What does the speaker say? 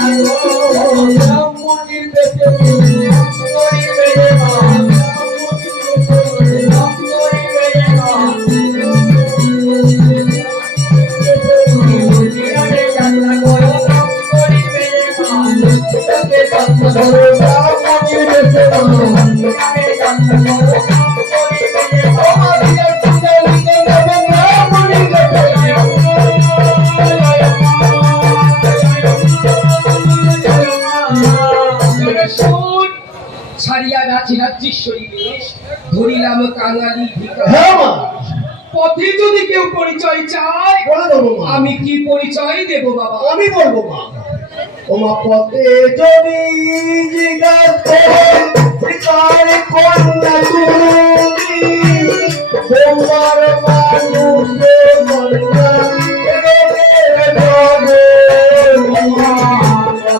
ব্রাহ্মণীর বেশে ছাড়িয়া নাচি রাজ্যেশ্বরী বেশ ধরিলাম কাঙালি পথে যদি কেউ পরিচয় চায় আমি কি পরিচয় দেব বাবা? আমি বলবো মা, তোমার পথে যদি জিজ্ঞাসা কন্যা তুমি তোমার মানুষের কন্যা